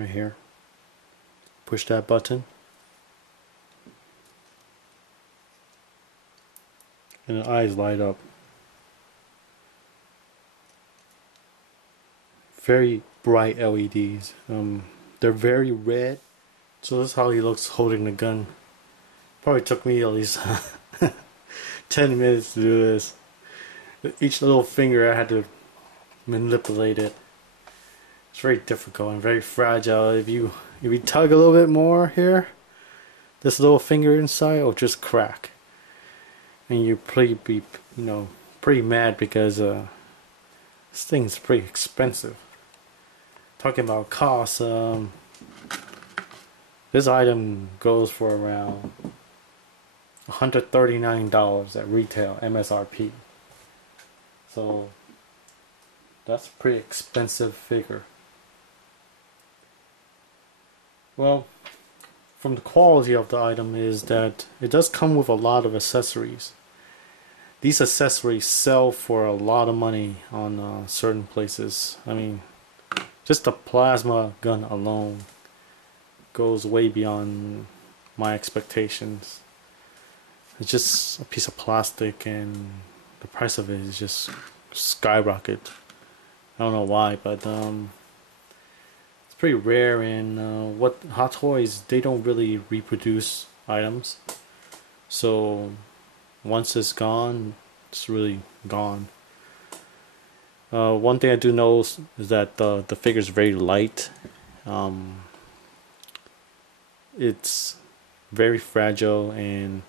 right here. Push that button and the eyes light up. Very bright LEDs. They're very red. So this is how he looks holding the gun. Probably took me at least 10 minutes to do this. Each little finger I had to manipulate it. It's very difficult and very fragile. If you tug a little bit more here, this little finger inside will just crack. And you're pretty mad because this thing's pretty expensive. Talking about costs, this item goes for around $139 at retail MSRP. So that's a pretty expensive figure. Well, from the quality of the item is that it does come with a lot of accessories. These accessories sell for a lot of money on certain places. I mean, just the plasma gun alone goes way beyond my expectations. It's just a piece of plastic and the price of it is just skyrocket. I don't know why, but it's pretty rare. And what Hot Toys, they don't really reproduce items, so once it's gone, it's really gone. One thing I do know is that the figure is very light. It's very fragile and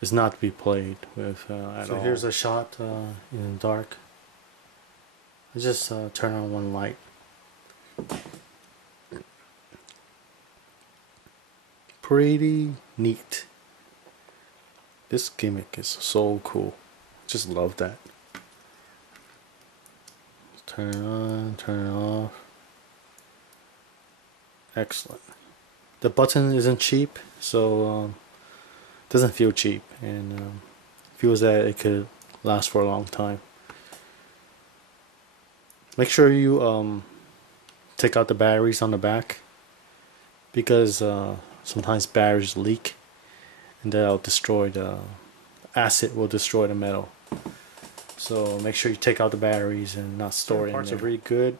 is not to be played with at all. So here's a shot in the dark. I just turn on one light. Pretty neat. This gimmick is so cool. Just love that. Turn it on, turn it off. Excellent. The button isn't cheap, so doesn't feel cheap, and feels that it could last for a long time. Make sure you take out the batteries on the back, because sometimes batteries leak, and that'll destroy the acid will destroy the metal. So make sure you take out the batteries and not store it in there. Parts are very good,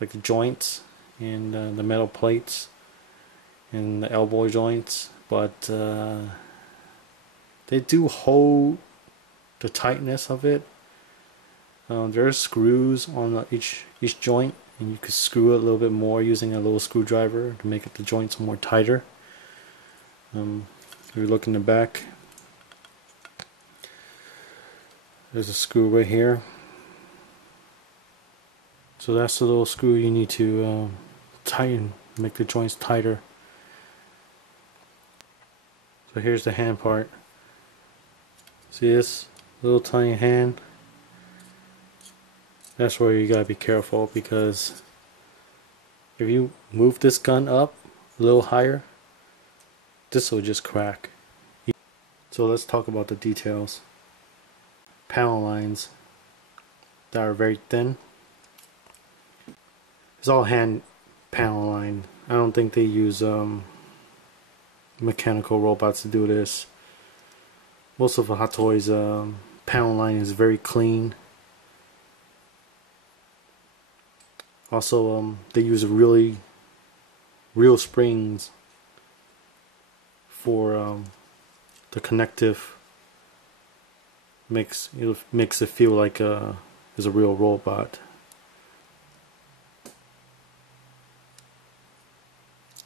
like the joints and the metal plates and the elbow joints, but they do hold the tightness of it. There are screws on each joint, and you could screw it a little bit more using a little screwdriver to make the joints more tighter. If you look in the back, there's a screw right here. So that's the little screw you need to tighten, make the joints tighter. So here's the hand part. See this little tiny hand? That's where you gotta be careful, because if you move this gun up a little higher, this will just crack. So let's talk about the details. Panel lines that are very thin. It's all hand panel line. I don't think they use mechanical robots to do this. Most of the Hot Toys panel line is very clean. Also, they use real springs for the connective. Makes it feel like it's a real robot.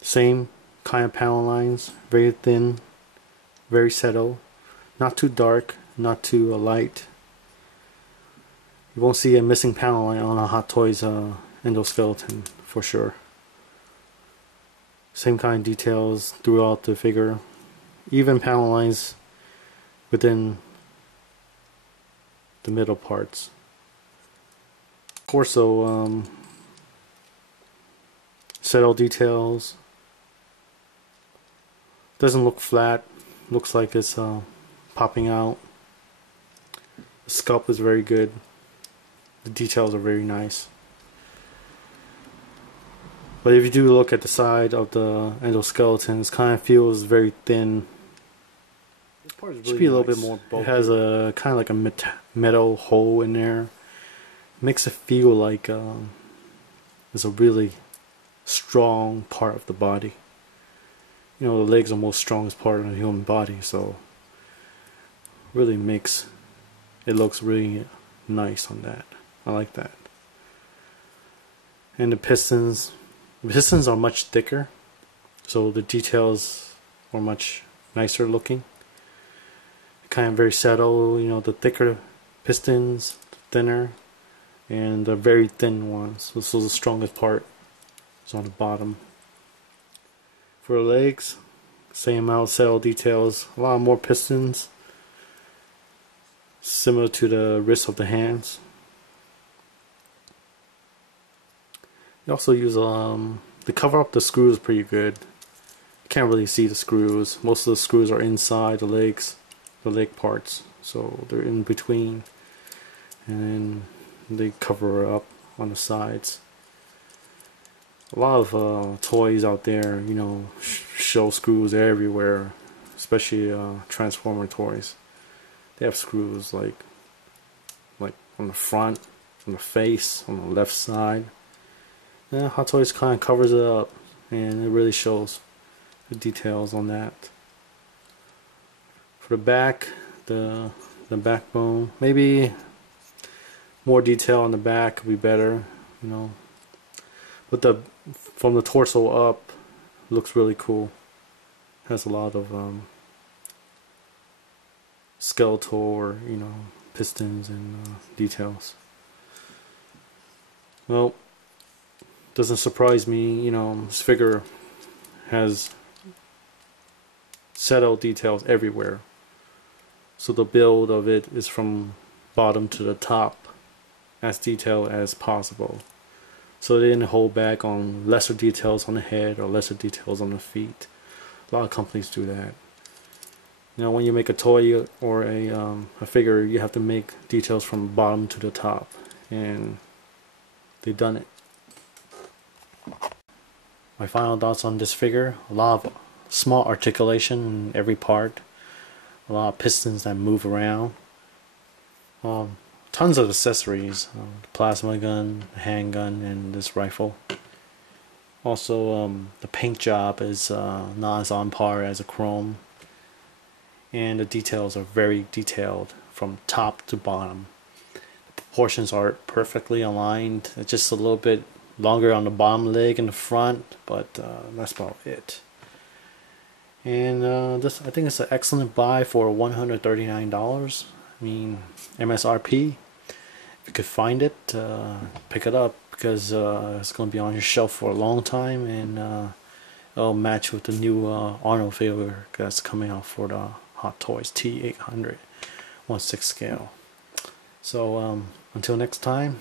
Same kind of panel lines, very thin, very subtle, not too dark, not too light. You won't see a missing panel line on a Hot Toys Endoskeleton for sure. Same kind of details throughout the figure, even panel lines within the middle parts. Torso, subtle details. Doesn't look flat, looks like it's popping out. The sculpt is very good. The details are very nice. But if you do look at the side of the endoskeleton, it kind of feels very thin. This part is really Should be a little nice. bit more bulky. It has a kind of like a metal hole in there. Makes it feel like it's a really strong part of the body. You know, the legs are the most strongest part of the human body, so really makes it looks really nice on that. I like that. And the pistons are much thicker, so the details are much nicer looking. Kind of very subtle, you know, the thicker pistons, the thinner, and the very thin ones. This is the strongest part. It's on the bottom. For the legs, same amount of cell details, a lot more pistons, similar to the wrist of the hands. You also use to cover up the screws pretty good. You can't really see the screws. Most of the screws are inside the legs, the leg parts, so they're in between, and then they cover up on the sides. A lot of toys out there, you know, show screws everywhere, especially Transformer toys. They have screws like on the front, on the face, on the left side. Yeah, Hot Toys kind of covers it up, and it really shows the details on that. For the back, the backbone, maybe more detail on the back would be better, you know. But from the torso up, looks really cool. Has a lot of skeletal or, you know, pistons and details. Well, doesn't surprise me, you know, this figure has settled details everywhere. So the build of it is from bottom to the top, as detailed as possible. So they didn't hold back on lesser details on the head or lesser details on the feet. A lot of companies do that. You know, when you make a toy or a figure, you have to make details from bottom to the top, and they've done it. My final thoughts on this figure: a lot of small articulation in every part, a lot of pistons that move around, tons of accessories, the plasma gun, the handgun, and this rifle. Also, the paint job is not as on par as a chrome, and the details are very detailed from top to bottom. The proportions are perfectly aligned. It's just a little bit longer on the bottom leg in the front, but that's about it. And this, I think it's an excellent buy for $139. I mean, MSRP. If you could find it, pick it up, because it's going to be on your shelf for a long time, and it'll match with the new Arnold figure that's coming out for the Hot Toys T800 1/6 scale. So until next time,